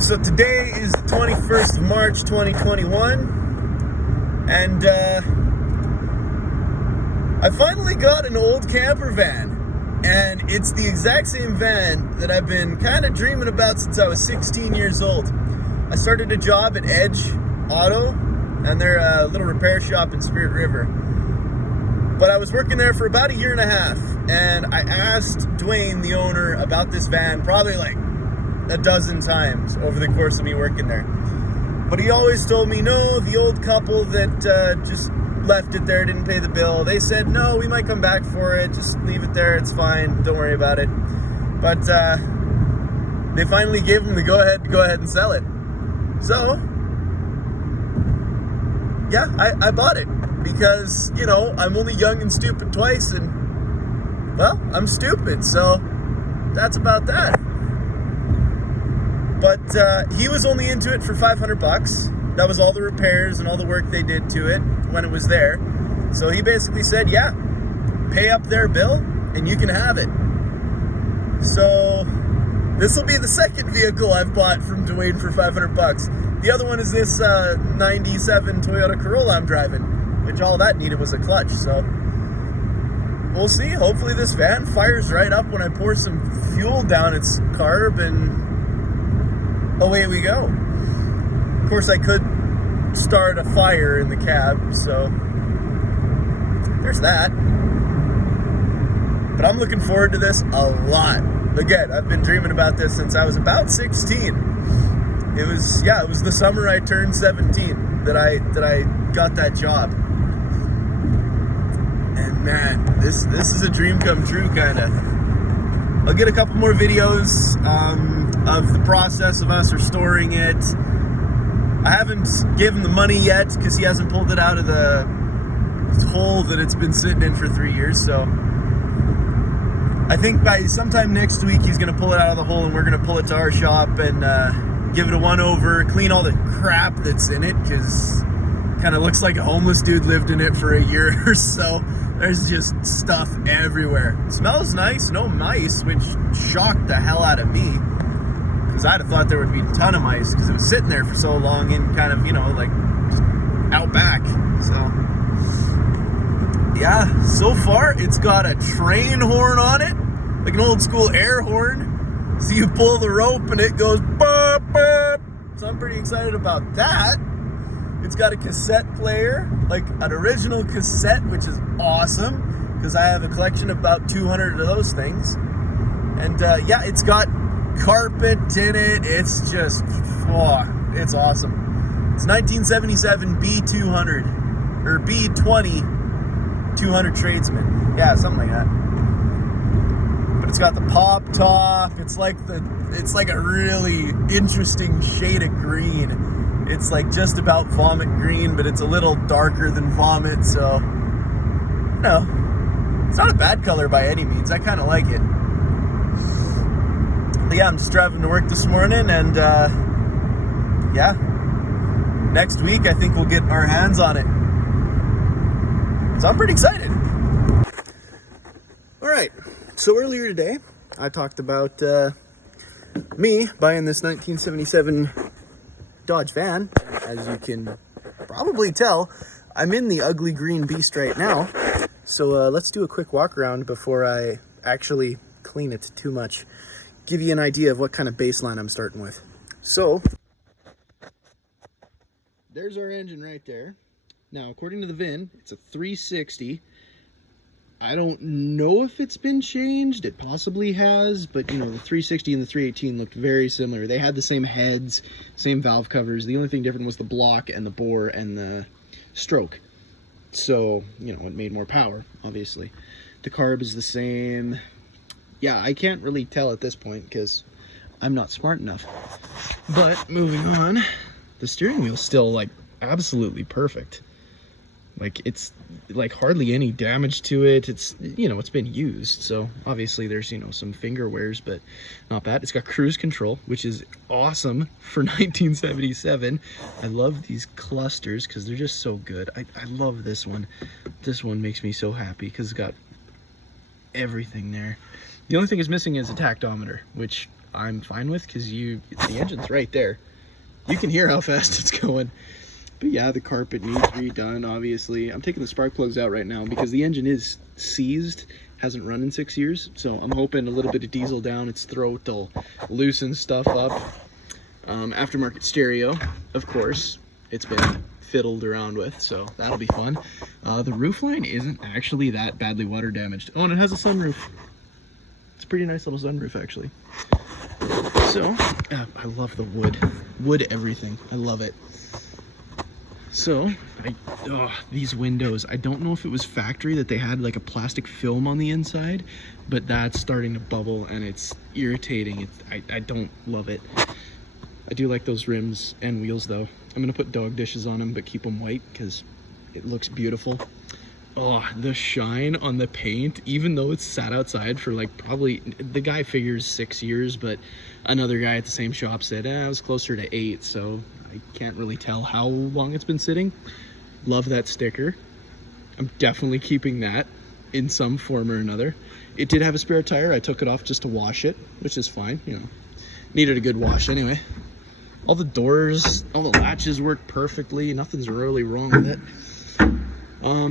So today is the 21st of March 2021, and I finally got an old camper van, and it's the exact same van that I've been kind of dreaming about since I was 16 years old. I started a job at Edge Auto, and they're a little repair shop in Spirit River. But I was working there for about a year and a half, and I asked Dwayne, the owner, about this van probably like a dozen times over the course of me working there. But he always told me, no, the old couple that just left it there didn't pay the bill. They said, no, we might come back for it. Just leave it there. It's fine. Don't worry about it. But they finally gave him the go-ahead to go ahead and sell it. So, yeah, I bought it because, you know, I'm only young and stupid twice, and, well, I'm stupid. So that's about that. But he was only into it for $500. That was all the repairs and all the work they did to it when it was there. So he basically said, yeah, pay up their bill and you can have it. So this will be the second vehicle I've bought from Dwayne for $500. The other one is this 97 Toyota Corolla I'm driving, which all that needed was a clutch. So we'll see. Hopefully this van fires right up when I pour some fuel down its carb, and away we go. Of course, I could start a fire in the cab, so there's that. But I'm looking forward to this a lot. Again, I've been dreaming about this since I was about 16. It was the summer I turned 17 that I got that job. And man, this is a dream come true, kind of. I'll get a couple more videos of the process of us restoring it. I haven't given the money yet because he hasn't pulled it out of the hole that it's been sitting in for 3 years. So I think by sometime next week he's going to pull it out of the hole, and we're going to pull it to our shop and give it a one-over, clean all the crap that's in it, because kind of looks like a homeless dude lived in it for a year or so. There's just stuff everywhere. It smells nice, no mice, which shocked the hell out of me, because I'd have thought there would be a ton of mice because it was sitting there for so long and kind of, you know, like just out back. So yeah, so far it's got a train horn on it, like an old school air horn. So you pull the rope and it goes bop, bop. So I'm pretty excited about that. It's got a cassette player, like an original cassette, which is awesome because I have a collection of about 200 of those things. And yeah, it's got carpet in it. It's just, it's awesome. It's 1977 b200 or b20 200 Tradesman. Yeah, something like that. But it's got the pop top. It's like a really interesting shade of green. It's like just about vomit green, but it's a little darker than vomit, so, you know, it's not a bad color by any means. I kind of like it. But yeah, I'm just driving to work this morning, and yeah, next week I think we'll get our hands on it. So I'm pretty excited. All right, so earlier today, I talked about me buying this 1977 Dodge van. As you can probably tell, I'm in the ugly green beast right now. So let's do a quick walk around before I actually clean it too much. Give you an idea of what kind of baseline I'm starting with. So there's our engine right there. Now, according to the VIN, it's a 360. I don't know if it's been changed. It possibly has, but you know, the 360 and the 318 looked very similar. They had the same heads, same valve covers. The only thing different was the block and the bore and the stroke. So, you know, it made more power, obviously. The carb is the same. Yeah, I can't really tell at this point because I'm not smart enough. But moving on, the steering wheel's still like absolutely perfect. Like, it's like hardly any damage to it. It's, you know, it's been used, so obviously there's, you know, some finger wears, but not bad. It's got cruise control, which is awesome for 1977. I love these clusters because they're just so good. I love this one. This one makes me so happy because it's got everything there. The only thing is missing is a tactometer, which I'm fine with, because the engine's right there. You can hear how fast it's going. But yeah, the carpet needs redone, obviously. I'm taking the spark plugs out right now because the engine is seized, hasn't run in 6 years. So I'm hoping a little bit of diesel down its throat will loosen stuff up. Aftermarket stereo, of course, it's been fiddled around with, so that'll be fun. The roof line isn't actually that badly water damaged. Oh, and it has a sunroof. It's a pretty nice little sunroof, actually. So, I love the wood everything. I love it. So, these windows, I don't know if it was factory that they had like a plastic film on the inside, but that's starting to bubble and it's irritating. I don't love it. I do like those rims and wheels though. I'm gonna put dog dishes on them, but keep them white because it looks beautiful. Oh, the shine on the paint, even though it's sat outside for like probably, the guy figures 6 years, but another guy at the same shop said, it was closer to 8, so I can't really tell how long it's been sitting. Love that sticker. I'm definitely keeping that in some form or another. It did have a spare tire. I took it off just to wash it, which is fine, you know. Needed a good wash anyway. All the doors, all the latches work perfectly. Nothing's really wrong with it.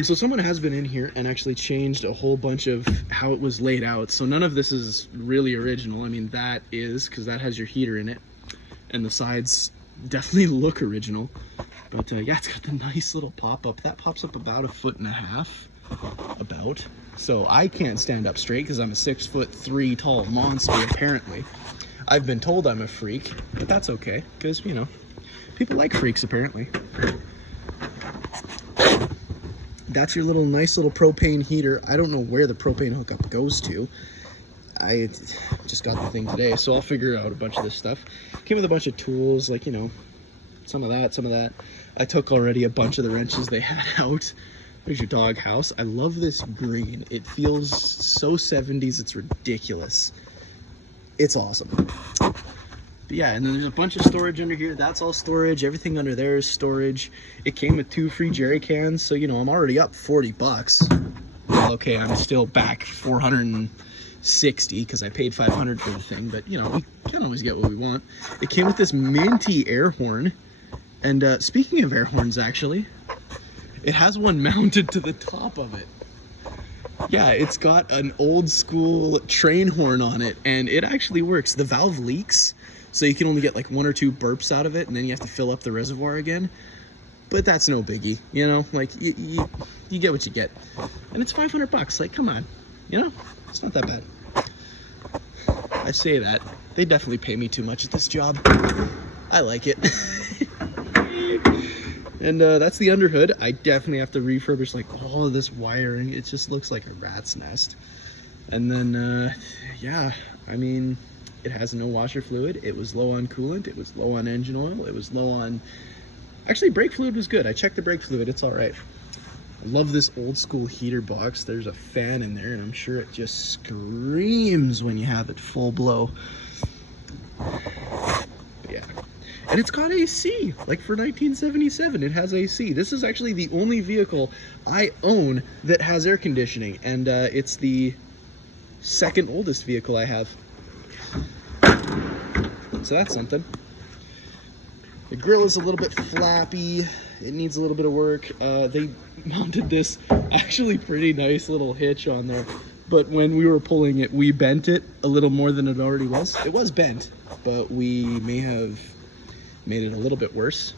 So someone has been in here and actually changed a whole bunch of how it was laid out. So none of this is really original. I mean, that is, because that has your heater in it. And the sides definitely look original. But yeah, it's got the nice little pop-up. That pops up about 1.5 feet, about. So I can't stand up straight because I'm a 6'3" tall monster, apparently. I've been told I'm a freak, but that's okay, because, you know, people like freaks, apparently. That's your nice little propane heater. I don't know where the propane hookup goes to. I just got the thing today, so I'll figure out a bunch of this stuff. Came with a bunch of tools, like, you know, some of that. I took already a bunch of the wrenches they had out. There's your dog house. I love this green. It feels so 70s, it's ridiculous. It's awesome. But yeah, and then there's a bunch of storage under here. That's all storage. Everything under there is storage. It came with 2 free jerry cans, so, you know, I'm already up $40. Well, okay, I'm still back 460 because I paid 500 for the thing, but, you know, we can't always get what we want. It came with this minty air horn. And speaking of air horns, actually, it has one mounted to the top of it. Yeah, it's got an old school train horn on it, and it actually works. The valve leaks, so you can only get like 1 or 2 burps out of it, and then you have to fill up the reservoir again. But that's no biggie, you know? Like, you get what you get. And it's $500, like, come on. You know? It's not that bad. I say that. They definitely pay me too much at this job. I like it. And that's the underhood. I definitely have to refurbish like all of this wiring. It just looks like a rat's nest. And then, yeah, I mean, it has no washer fluid. It was low on coolant. It was low on engine oil. It was low on, actually brake fluid was good. I checked the brake fluid. It's all right. I love this old school heater box. There's a fan in there and I'm sure it just screams when you have it full blow. But yeah. And it's got AC, like for 1977, it has AC. This is actually the only vehicle I own that has air conditioning, and it's the second oldest vehicle I have. So that's something. The grill is a little bit flappy. It needs a little bit of work. They mounted this actually pretty nice little hitch on there, but when we were pulling it, we bent it a little more than it already was. It was bent, but we may have made it a little bit worse.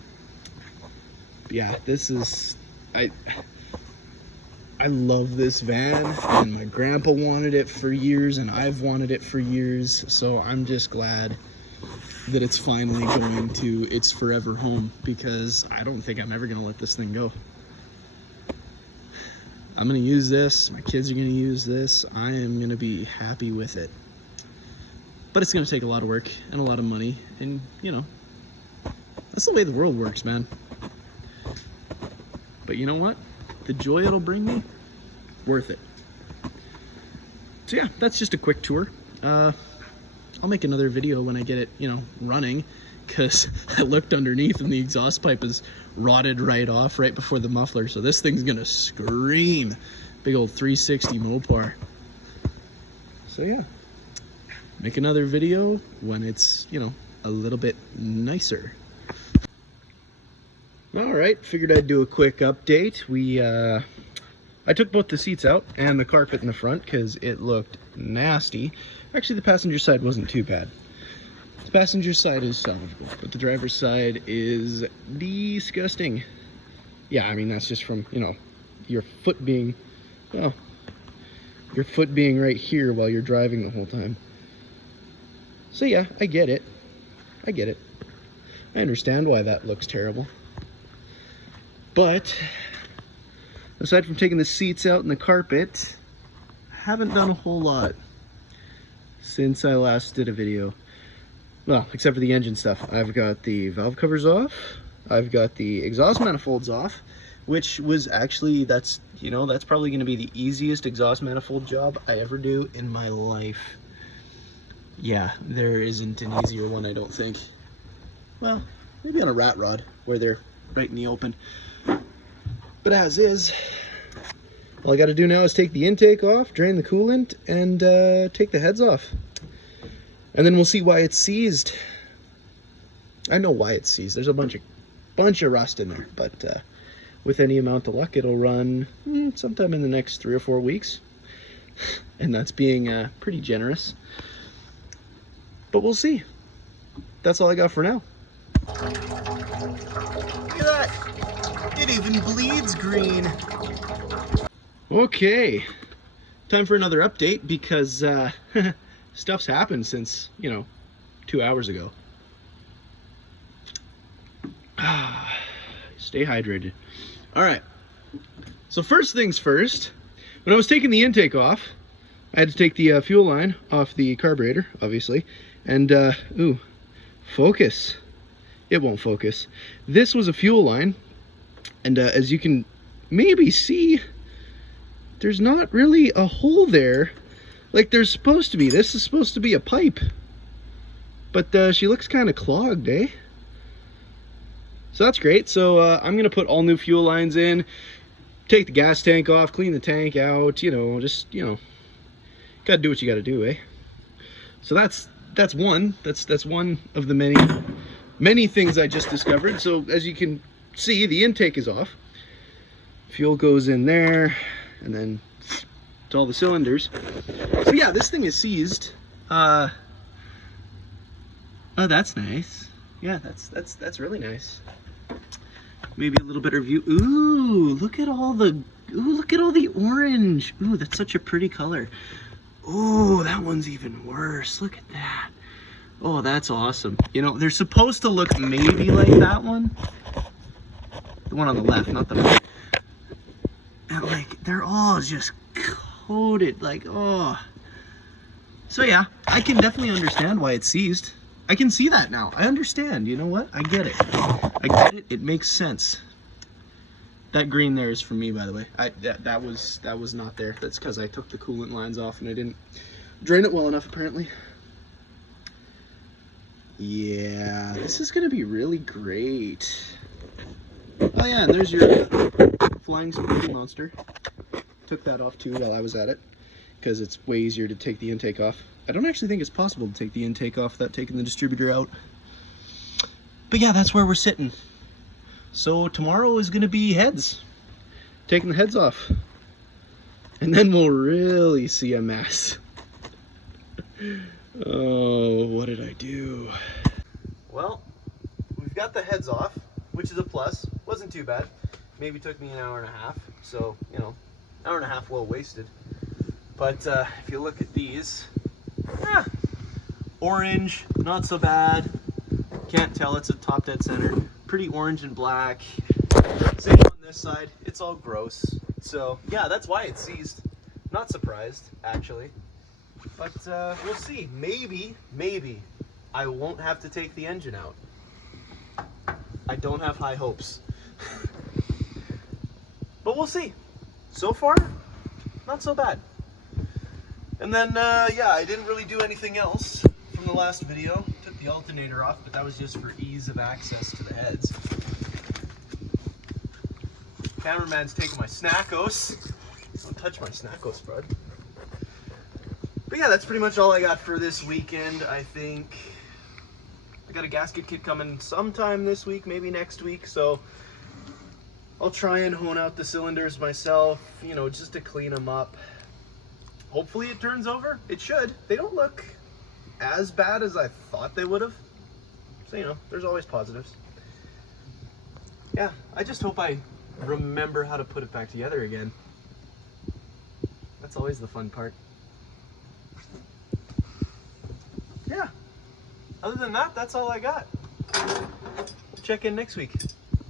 But yeah, this is, I love this van, and my grandpa wanted it for years and I've wanted it for years, so I'm just glad that it's finally going to its forever home, because I don't think I'm ever gonna let this thing go. I'm gonna use this, my kids are gonna use this, I am gonna be happy with it. But it's gonna take a lot of work and a lot of money, and you know, that's the way the world works, man. But you know what? The joy it'll bring me, worth it. So yeah, that's just a quick tour. I'll make another video when I get it, you know, running, because I looked underneath and the exhaust pipe is rotted right off right before the muffler. So this thing's gonna scream. Big old 360 Mopar. So yeah, make another video when it's, you know, a little bit nicer. All right, figured I'd do a quick update. I took both the seats out and the carpet in the front because it looked nasty. Actually, the passenger side wasn't too bad. The passenger side is salvageable, but the driver's side is disgusting. Yeah, I mean, that's just from, you know, your foot being, well, your foot being right here while you're driving the whole time. So yeah, I get it. I get it. I understand why that looks terrible. But aside from taking the seats out and the carpet, I haven't done a whole lot since I last did a video. Well, except for the engine stuff. I've got the valve covers off. I've got the exhaust manifolds off, which was actually, that's probably going to be the easiest exhaust manifold job I ever do in my life. Yeah, there isn't an easier one, I don't think. Well, maybe on a rat rod where they're right in the open. But as is, all I got to do now is take the intake off, drain the coolant, and take the heads off. And then we'll see why it's seized. I know why it's seized. There's a bunch of rust in there, but with any amount of luck, it'll run sometime in the next 3 or 4 weeks. And that's being pretty generous. But we'll see. That's all I got for now. Look at that. It even bleeds green. Okay. Time for another update because stuff's happened since, 2 hours ago. Stay hydrated. All right. So first things first, when I was taking the intake off, I had to take the fuel line off the carburetor, obviously. And, ooh, focus. It won't focus. This was a fuel line. And as you can maybe see, there's not really a hole there like there's supposed to be. This is supposed to be a pipe. But she looks kind of clogged, eh? So that's great. So I'm going to put all new fuel lines in, take the gas tank off, clean the tank out, just, got to do what you got to do, eh? So that's one. That's one of the many things I just discovered. So as you can see, the intake is off. Fuel goes in there and then to all the cylinders. So yeah, this thing is seized. Oh, that's nice. Yeah, that's really nice. Maybe a little better view. Ooh, look at all the orange. Ooh, that's such a pretty color. Ooh, that one's even worse. Look at that. Oh, that's awesome. They're supposed to look maybe like that one. The one on the left, not the right. And like, they're all just coated, like, oh. So yeah, I can definitely understand why it's seized. I can see that now. I understand. You know what? I get it. I get it. It makes sense. That green there is from me, by the way. That was not there. That's because I took the coolant lines off and I didn't drain it well enough, apparently. Yeah, this is gonna be really great. Oh yeah, and there's your flying spaghetti monster. Took that off too while I was at it, because it's way easier to take the intake off. I don't actually think it's possible to take the intake off without taking the distributor out. But yeah, that's where we're sitting. So tomorrow is gonna be heads. Taking the heads off. And then we'll really see a mess. Oh, what did I do? Well, we've got the heads off, which is a plus. Wasn't too bad. Maybe took me an hour and a half. So, hour and a half well wasted. But if you look at these, orange, not so bad. Can't tell, it's a top dead center. Pretty orange and black. Same on this side, it's all gross. So yeah, that's why it's seized. Not surprised, actually. But we'll see. Maybe I won't have to take the engine out. I don't have high hopes. But we'll see. So far, not so bad. And then, yeah, I didn't really do anything else from the last video. Took the alternator off, but that was just for ease of access to the heads. Cameraman's taking my snackos. Don't touch my snackos, bud. But yeah, that's pretty much all I got for this weekend. I think I got a gasket kit coming sometime this week, maybe next week, so I'll try and hone out the cylinders myself, you know, just to clean them up. Hopefully it turns over. It should. They don't look as bad as I thought they would have. So, you know, there's always positives. Yeah, I just hope I remember how to put it back together again. That's always the fun part. Yeah. Other than that, that's all I got. Check in next week.